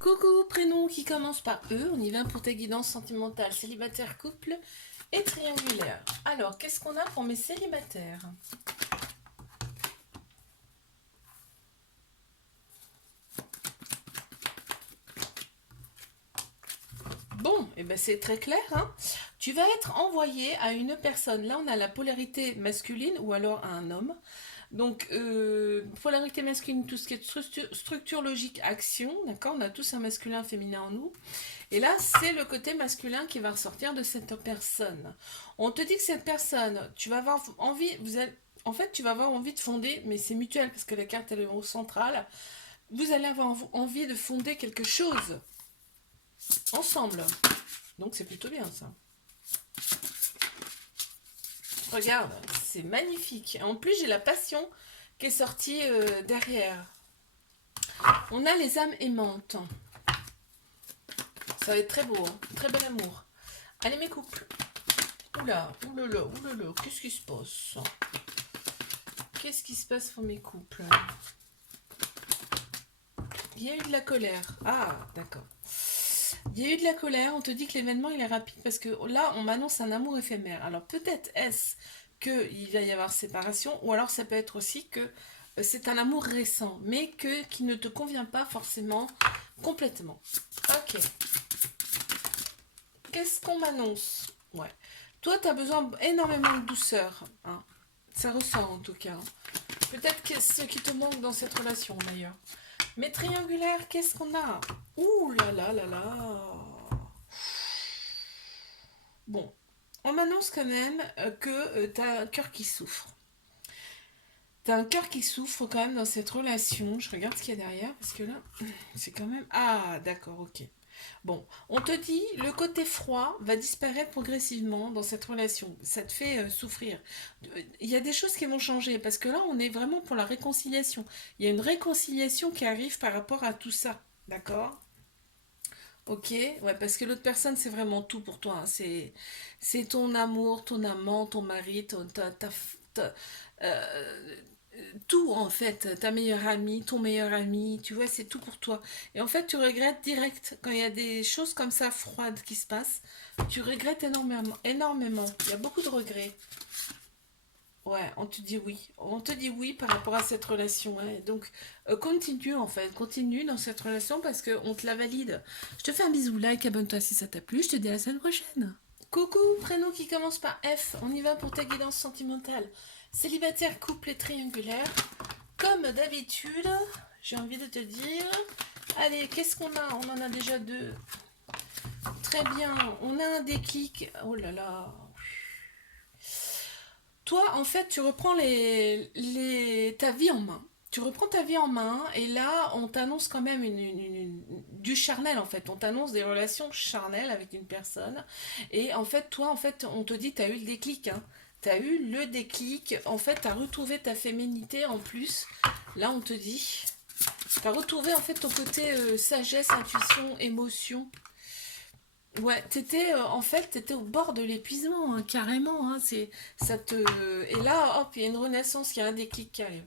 Coucou, prénom qui commence par E, on y va pour tes guidances sentimentales, célibataire, couple et triangulaire. Alors, qu'est-ce qu'on a pour mes célibataires? Bon, et ben c'est très clair, hein. Tu vas être envoyé à une personne. Là, on a la polarité masculine ou alors à un homme. Donc, polarité masculine, tout ce qui est structure logique, action, d'accord. On a tous un masculin, un féminin en nous. Et là, c'est le côté masculin qui va ressortir de cette personne. On te dit que cette personne, tu vas avoir envie, en fait, tu vas avoir envie de fonder, mais c'est mutuel parce que la carte elle est au central. Vous allez avoir envie de fonder quelque chose ensemble. Donc c'est plutôt bien ça. Regarde, c'est magnifique. En plus, j'ai la passion qui est sortie derrière. On a les âmes aimantes. Ça va être très beau, hein. Très bel amour. Allez mes couples. Oula, oulala, oulala, qu'est-ce qui se passe? Qu'est-ce qui se passe pour mes couples? Il y a eu de la colère. Ah, d'accord. Il y a eu de la colère, on te dit que l'événement il est rapide parce que là on m'annonce un amour éphémère. Alors peut-être est-ce qu'il va y avoir séparation ou alors ça peut être aussi que c'est un amour récent mais qui ne te convient pas forcément complètement. Ok. Qu'est-ce qu'on m'annonce? Ouais. Toi tu as besoin énormément de douceur, hein. Ça ressort en tout cas. Peut-être que ce qui te manque dans cette relation d'ailleurs. Mais triangulaire, qu'est-ce qu'on a? Ouh là là là là. Bon, on m'annonce quand même que t'as un cœur qui souffre. T'as un cœur qui souffre quand même dans cette relation. Je regarde ce qu'il y a derrière parce que là, c'est quand même... Ah, d'accord, ok. Bon, on te dit le côté froid va disparaître progressivement dans cette relation. Ça te fait souffrir. Il y a des choses qui vont changer parce que là, on est vraiment pour la réconciliation. Il y a une réconciliation qui arrive par rapport à tout ça. D'accord? Ok, ouais, parce que l'autre personne, c'est vraiment tout pour toi, hein. C'est ton amour, ton amant, ton mari, euh, tout en fait, ta meilleure amie, ton meilleur ami, tu vois, c'est tout pour toi. Et en fait, tu regrettes direct quand il y a des choses comme ça froides qui se passent. Tu regrettes énormément, énormément. Il y a beaucoup de regrets. Ouais, on te dit oui. On te dit oui par rapport à cette relation, hein. Donc, continue en fait. Continue dans cette relation parce qu'on te la valide. Je te fais un bisou, like, abonne-toi si ça t'a plu. Je te dis à la semaine prochaine. Coucou, prénom qui commence par F. On y va pour ta guidance sentimentale. Célibataire, couple et triangulaire. Comme d'habitude, j'ai envie de te dire. Allez, qu'est-ce qu'on a? On en a déjà deux. Très bien. On a un déclic. Oh là là. Toi, en fait, tu reprends ta vie en main. Tu reprends ta vie en main et là, on t'annonce quand même du charnel en fait. On t'annonce des relations charnelles avec une personne. Et en fait, toi, en fait, on te dit, tu as eu le déclic, hein. Tu as eu le déclic. En fait, tu as retrouvé ta féminité en plus. Là, on te dit, tu as retrouvé en fait ton côté sagesse, intuition, émotion. Ouais, en fait, t'étais au bord de l'épuisement, hein, carrément, hein, ça te... Et là, hop, il y a une renaissance, il y a un déclic qui arrive.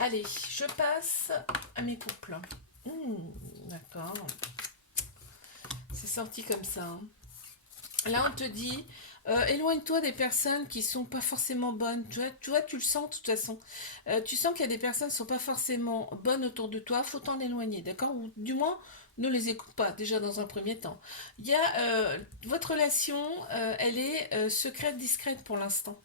Allez, je passe à mes couples. D'accord, c'est sorti comme ça, hein. Là, on te dit, éloigne-toi des personnes qui sont pas forcément bonnes. Tu vois, tu le sens de toute façon. Tu sens qu'il y a des personnes qui sont pas forcément bonnes autour de toi. Faut t'en éloigner, d'accord? Ou du moins, ne les écoute pas, déjà dans un premier temps. Il y a votre relation, elle est secrète, discrète pour l'instant.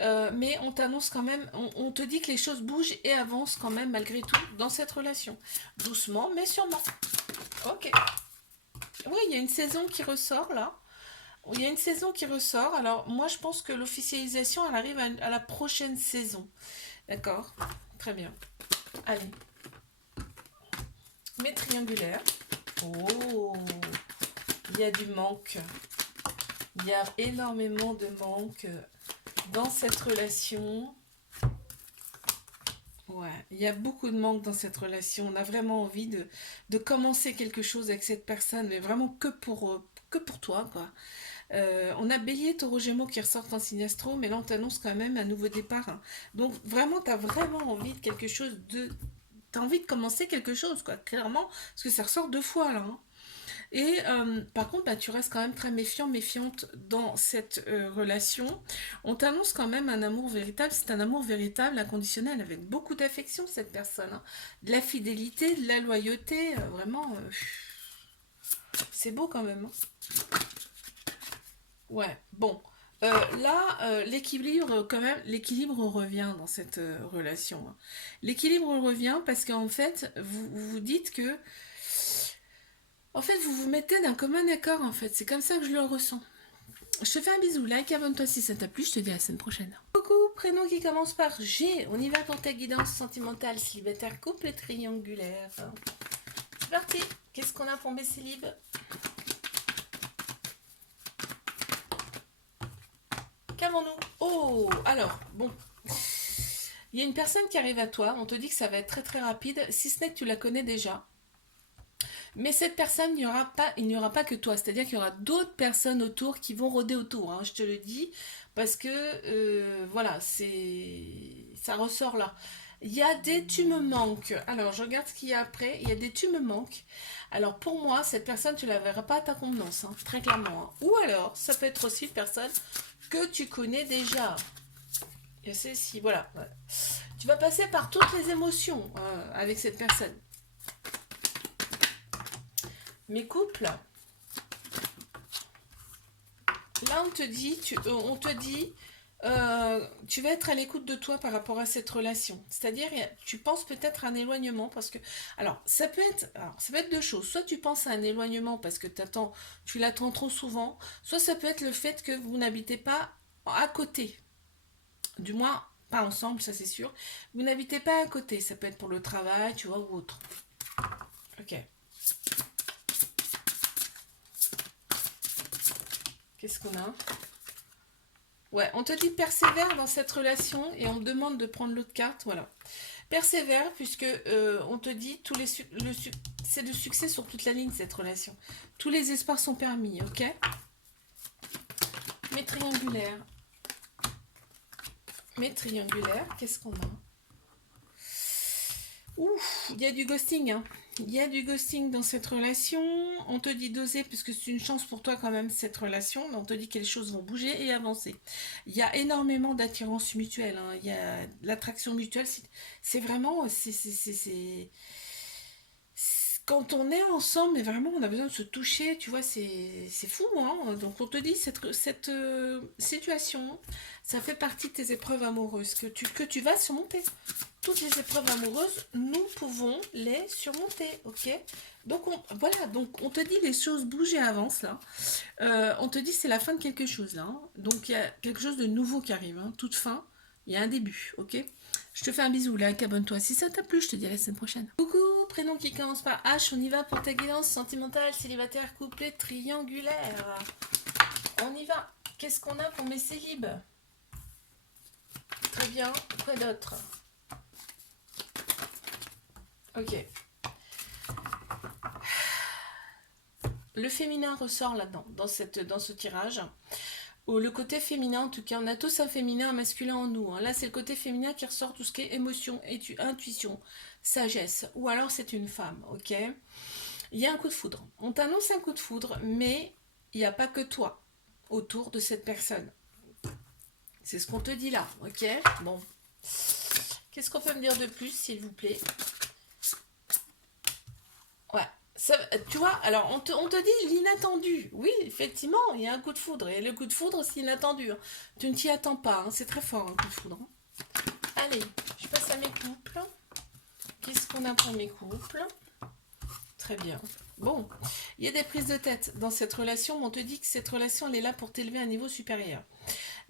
Mais on t'annonce quand même, on te dit que les choses bougent et avancent quand même malgré tout dans cette relation. Doucement, mais sûrement. Ok. Oui, il y a une saison qui ressort là. Il y a une saison qui ressort. Alors, moi, je pense que l'officialisation, elle arrive à la prochaine saison. D'accord? Très bien. Allez. Mes triangulaires. Oh, il y a du manque. Il y a énormément de manque dans cette relation. Ouais, il y a beaucoup de manque dans cette relation. On a vraiment envie de commencer quelque chose avec cette personne, mais vraiment que pour toi, quoi. On a Bélier, Taureau, Gémeaux qui ressortent en signe astro, mais là on t'annonce quand même un nouveau départ, hein. Donc vraiment, tu as vraiment envie de quelque chose de... as envie de commencer quelque chose, quoi, clairement, parce que ça ressort 2 fois, là. Hein. Et par contre, bah, tu restes quand même très méfiant, méfiante dans cette relation. On t'annonce quand même un amour véritable. C'est un amour véritable, inconditionnel, avec beaucoup d'affection, cette personne. Hein. De la fidélité, de la loyauté, vraiment, c'est beau quand même. Hein. Ouais, bon. Là, l'équilibre, quand même, l'équilibre revient dans cette relation. Hein. L'équilibre revient parce qu'en fait, vous vous dites que en fait, vous vous mettez d'un commun accord, en fait. C'est comme ça que je le ressens. Je te fais un bisou, like, abonne-toi si ça t'a plu, je te dis à la semaine prochaine. Coucou, prénom qui commence par G. On y va pour ta guidance sentimentale, célibataire, couple et triangulaire. C'est parti. Qu'est-ce qu'on a pour mes célib? Qu'avons-nous? Oh, alors, bon. Il y a une personne qui arrive à toi, on te dit que ça va être très très rapide, si ce n'est que tu la connais déjà. Mais cette personne, il n'y aura pas que toi. C'est-à-dire qu'il y aura d'autres personnes autour qui vont rôder autour. Hein, je te le dis. Parce que, voilà, ça ressort là. Il y a des tu me manques. Alors, je regarde ce qu'il y a après. Il y a des tu me manques. Alors, pour moi, cette personne, tu ne la verras pas à ta convenance. Hein, très clairement. Hein. Ou alors, ça peut être aussi une personne que tu connais déjà. Et c'est si, voilà. Ouais. Tu vas passer par toutes les émotions avec cette personne. Mes couples, là on te dit, tu vas être à l'écoute de toi par rapport à cette relation. C'est-à-dire, tu penses peut-être à un éloignement parce que, alors ça peut être deux choses. Soit tu penses à un éloignement parce que tu l'attends trop souvent. Soit ça peut être le fait que vous n'habitez pas à côté. Du moins, pas ensemble, ça c'est sûr. Vous n'habitez pas à côté. Ça peut être pour le travail, tu vois, ou autre. Ok. Qu'est-ce qu'on a? Ouais, on te dit persévère dans cette relation et on te demande de prendre l'autre carte, voilà. Persévère puisque on te dit c'est de succès sur toute la ligne cette relation. Tous les espoirs sont permis, ok? Mes triangulaires. Mes triangulaires, qu'est-ce qu'on a? Ouf, il y a du ghosting, hein. Il y a du ghosting dans cette relation. On te dit d'oser, puisque c'est une chance pour toi quand même, cette relation. On te dit que les choses vont bouger et avancer. Il y a énormément d'attirance mutuelle. Hein. Il y a l'attraction mutuelle. C'est vraiment... Quand on est ensemble, mais vraiment, on a besoin de se toucher, tu vois, c'est fou, hein. Donc on te dit, cette situation, ça fait partie de tes épreuves amoureuses que tu vas surmonter. Toutes les épreuves amoureuses, nous pouvons les surmonter, ok? Donc voilà, donc on te dit les choses bougent et avancent là. On te dit c'est la fin de quelque chose là. Hein. Donc il y a quelque chose de nouveau qui arrive. Hein. Toute fin, il y a un début, ok? Je te fais un bisou, like, abonne-toi. Si ça t'a plu, je te dis à la semaine prochaine. Coucou, prénom qui commence par H, on y va pour ta guidance sentimentale, célibataire, couplé, triangulaire. On y va. Qu'est-ce qu'on a pour mes célibes? Très bien, quoi d'autre? Ok. Le féminin ressort là-dedans, dans ce tirage. Ou le côté féminin, en tout cas, on a tous un féminin, un masculin en nous. Hein. Là, c'est le côté féminin qui ressort tout ce qui est émotion, intuition, sagesse. Ou alors, c'est une femme, ok? Il y a un coup de foudre. On t'annonce un coup de foudre, mais il n'y a pas que toi autour de cette personne. C'est ce qu'on te dit là, ok? Bon. Qu'est-ce qu'on peut me dire de plus, s'il vous plaît? Ouais. Ça, tu vois, alors on te dit l'inattendu. Oui, effectivement, il y a un coup de foudre. Et le coup de foudre, c'est inattendu. Hein. Tu ne t'y attends pas. Hein. C'est très fort, un coup de foudre. Hein. Allez, je passe à mes couples. Qu'est-ce qu'on a pour mes couples? Très bien. Bon, il y a des prises de tête dans cette relation, mais on te dit que cette relation, elle est là pour t'élever à un niveau supérieur.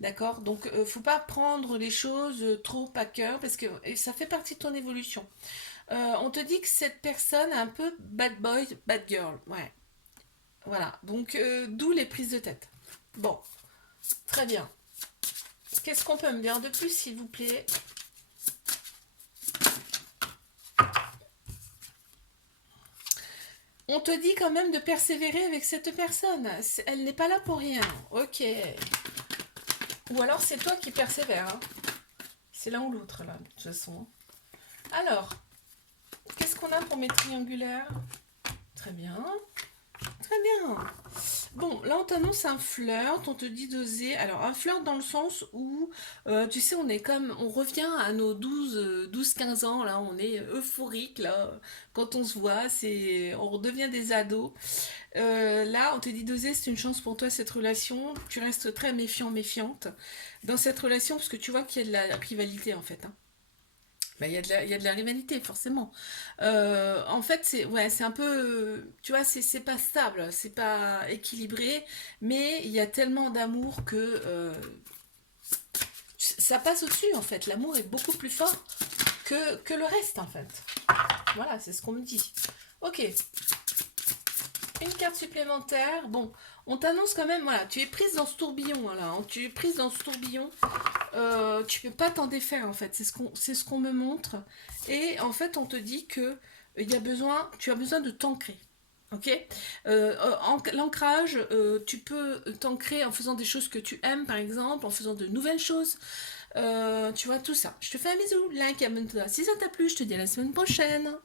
D'accord? Donc, faut pas prendre les choses trop à cœur, parce que ça fait partie de ton évolution. On te dit que cette personne est un peu bad boy, bad girl. Ouais. Voilà. Donc, d'où les prises de tête. Bon. Très bien. Qu'est-ce qu'on peut me dire de plus, s'il vous plaît? On te dit quand même de persévérer avec cette personne. Elle n'est pas là pour rien. Ok. Ou alors, c'est toi qui persévères. Hein. C'est l'un ou l'autre, là, de toute façon. Alors... qu'on a pour mes triangulaires? Très bien. Très bien. Bon, là on t'annonce un flirt, on te dit d'oser. Alors un flirt dans le sens où, tu sais, on est comme, on revient à nos 12-15 ans, là, on est euphorique, là, quand on se voit, on redevient des ados. Là, on te dit d'oser, c'est une chance pour toi cette relation. Tu restes très méfiant, méfiante dans cette relation parce que tu vois qu'il y a de la rivalité en fait, hein. Bah, il y a de la rivalité, forcément. En fait, c'est ouais, c'est un peu, tu vois, c'est pas stable, c'est pas équilibré, mais il y a tellement d'amour que ça passe au-dessus, en fait. L'amour est beaucoup plus fort que le reste, en fait. Voilà, c'est ce qu'on me dit. Ok, une carte supplémentaire. Bon, on t'annonce quand même, voilà, tu es prise dans ce tourbillon, là, hein. Tu es prise dans ce tourbillon. Tu peux pas t'en défaire en fait, c'est ce qu'on me montre. Et en fait, on te dit que tu as besoin de t'ancrer. Ok. L'ancrage, tu peux t'ancrer en faisant des choses que tu aimes, par exemple, en faisant de nouvelles choses. Tu vois tout ça. Je te fais un bisou, like, abonne-toi si ça t'a plu. Je te dis à la semaine prochaine.